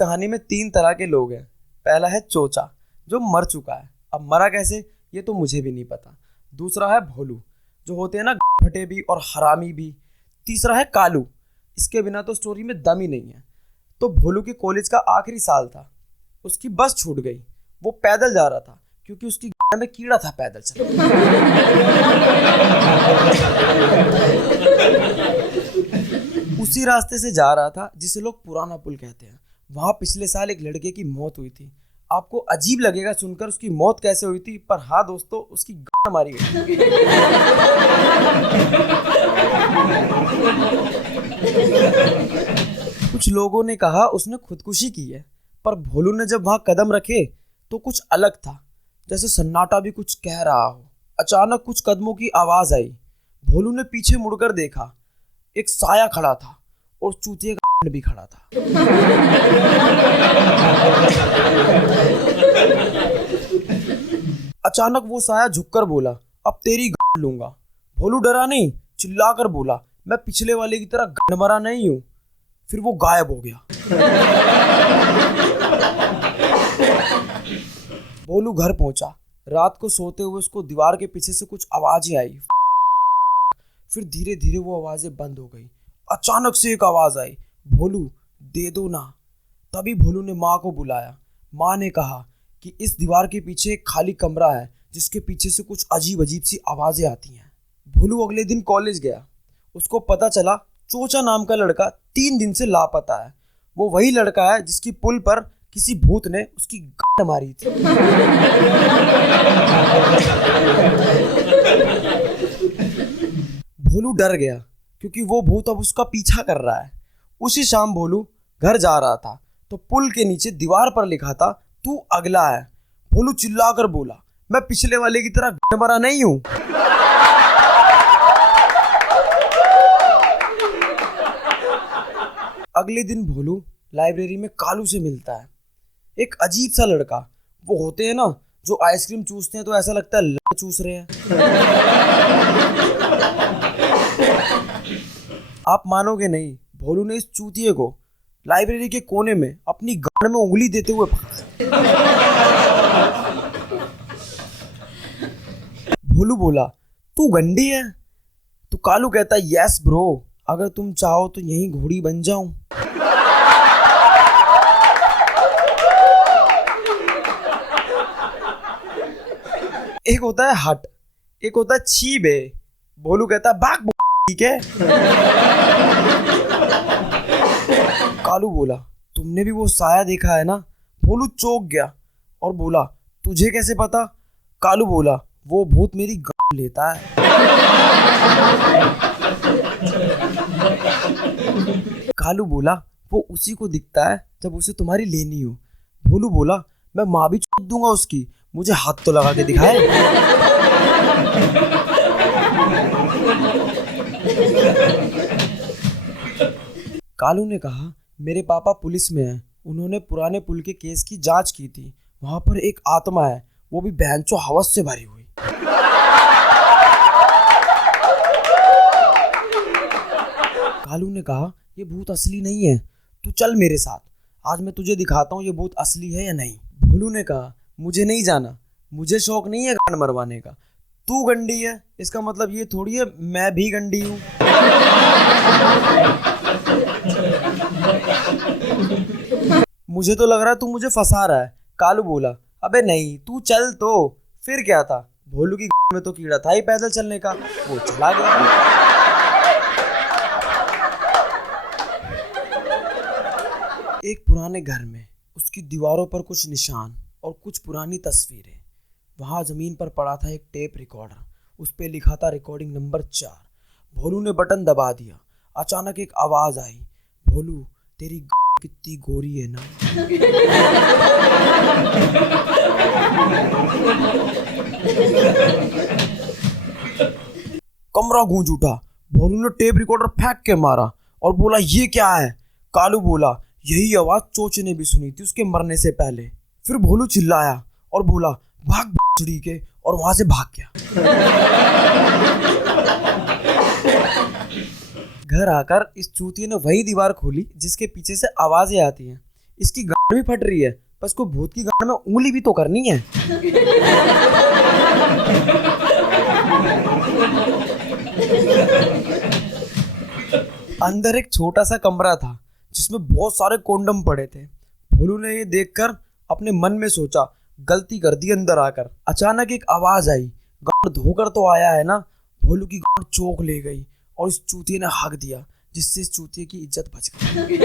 कहानी में 3 तरह के लोग हैं। पहला है चोचा, जो मर चुका है, अब मरा कैसे ये तो मुझे भी नहीं पता। दूसरा है भोलू, जो होते हैं ना फटे भी और हरामी भी। तीसरा है कालू, इसके बिना तो स्टोरी में दम ही नहीं है। तो भोलू के कॉलेज का आखिरी साल था, उसकी बस छूट गई। वो पैदल जा रहा था क्योंकि उसकी में कीड़ा था पैदल चल। उसी रास्ते से जा रहा था जिसे लोग पुराना पुल कहते हैं। वहां पिछले साल एक लड़के की मौत हुई थी। आपको अजीब लगेगा सुनकर उसकी मौत कैसे हुई थी, पर हाँ दोस्तों, उसकी गांड मारी गई। कुछ लोगों ने कहा उसने खुदकुशी की है, पर भोलू ने जब वहां कदम रखे तो कुछ अलग था, जैसे सन्नाटा भी कुछ कह रहा हो। अचानक कुछ कदमों की आवाज आई। भोलू ने पीछे मुड़कर देखा, एक साया खड़ा था और चूतिए का भी खड़ा था। अचानक वो साया झुककर बोला, अब तेरी गांड लूंगा। भोलू डरा नहीं, चिल्लाकर बोला, मैं पिछले वाले की तरह गांड मरा नहीं हूं। फिर वो गायब हो गया। भोलू घर पहुंचा। रात को सोते हुए उसको दीवार के पीछे से कुछ आवाजें आई। फिर धीरे धीरे वो आवाजें बंद हो गई। अचानक से एक आवाज आई, भोलू दे दो ना। तभी भोलू ने माँ को बुलाया। माँ ने कहा कि इस दीवार के पीछे एक खाली कमरा है जिसके पीछे से कुछ अजीब अजीब सी आवाजें आती हैं। भोलू अगले दिन कॉलेज गया। उसको पता चला चोचा नाम का लड़का 3 दिन से लापता है। वो वही लड़का है जिसकी पुल पर किसी भूत ने उसकी गांड मारी थी। भोलू डर गया क्योंकि वो भूत अब उसका पीछा कर रहा है। उसी शाम भोलू घर जा रहा था तो पुल के नीचे दीवार पर लिखा था, तू अगला है। भोलू चिल्लाकर बोला, मैं पिछले वाले की तरह गांड मरा नहीं हूं। अगले दिन भोलू लाइब्रेरी में कालू से मिलता है। एक अजीब सा लड़का, वो होते हैं ना जो आइसक्रीम चूसते हैं तो ऐसा लगता है लड़ चूस रहे हैं। आप मानोगे नहीं, भोलू ने इस चूतिए को लाइब्रेरी के कोने में अपनी गांड में उंगली देते हुए पकड़ा। भोलू बोला, तू गंडी है? तो कालू कहता, यस ब्रो, अगर तुम चाहो तो यहीं घोड़ी बन जाऊं। एक होता है हट, एक होता है छी बे। भोलू कहता है भाग, ठीक है। कालू बोला, तुमने भी वो साया देखा है ना? भोलू चौंक गया और बोला, तुझे कैसे पता? कालू बोला, वो भूत मेरी गांड लेता है। कालू बोला, वो उसी को दिखता है जब उसे तुम्हारी लेनी हो। भोलू बोला, मैं माँ भी चोट दूंगा उसकी, मुझे हाथ तो लगा के दिखाए। कालू ने कहा, मेरे पापा पुलिस में हैं, उन्होंने पुराने पुल के केस की जांच की थी। वहां पर एक आत्मा है, वो भी बहनचो हवस से भरी हुई। कालू ने कहा, ये भूत असली नहीं है, तू चल मेरे साथ, आज मैं तुझे दिखाता हूँ ये भूत असली है या नहीं। भोलू ने कहा, मुझे नहीं जाना, मुझे शौक नहीं है गांड मरवाने का। तू गंडी है इसका मतलब ये थोड़ी है मैं भी गंडी हूँ। मुझे तो लग रहा है तू मुझे फंसा रहा है। कालू बोला, अबे नहीं, तू चल तो। फिर क्या था, भोलू की में तो कीड़ा था ही पैदल चलने का, वो चला गया। एक पुराने घर में उसकी दीवारों पर कुछ निशान और कुछ पुरानी तस्वीरें। वहां जमीन पर पड़ा था एक टेप रिकॉर्डर, उस पे लिखा था रिकॉर्डिंग नंबर 4। भोलू ने बटन दबा दिया। अचानक एक आवाज आई, भोलू तेरी कितनी गोरी है ना। कमरा गूंज उठा। भोलू ने टेप रिकॉर्डर फेंक के मारा और बोला, ये क्या है? कालू बोला, यही आवाज चोचे ने भी सुनी थी उसके मरने से पहले। फिर भोलू चिल्लाया और बोला, भाग भोसड़ी के, और वहां से भाग गया। घर आकर इस चूतिए ने वही दीवार खोली जिसके पीछे से आवाजें आती हैं। इसकी गांड भी फट रही है, बस को भूत की गांड में उंगली भी तो करनी है। अंदर एक छोटा सा कमरा था जिसमें बहुत सारे कोंडम पड़े थे। भोलू ने ये देखकर अपने मन में सोचा, गलती कर दी अंदर आकर। अचानक एक आवाज आई, गांड धोकर तो आया है ना। भोलू की गांड चौंक ले गई और इस चूतिए ने हक दिया, जिससे इस चूतिए की इज्जत बच गई।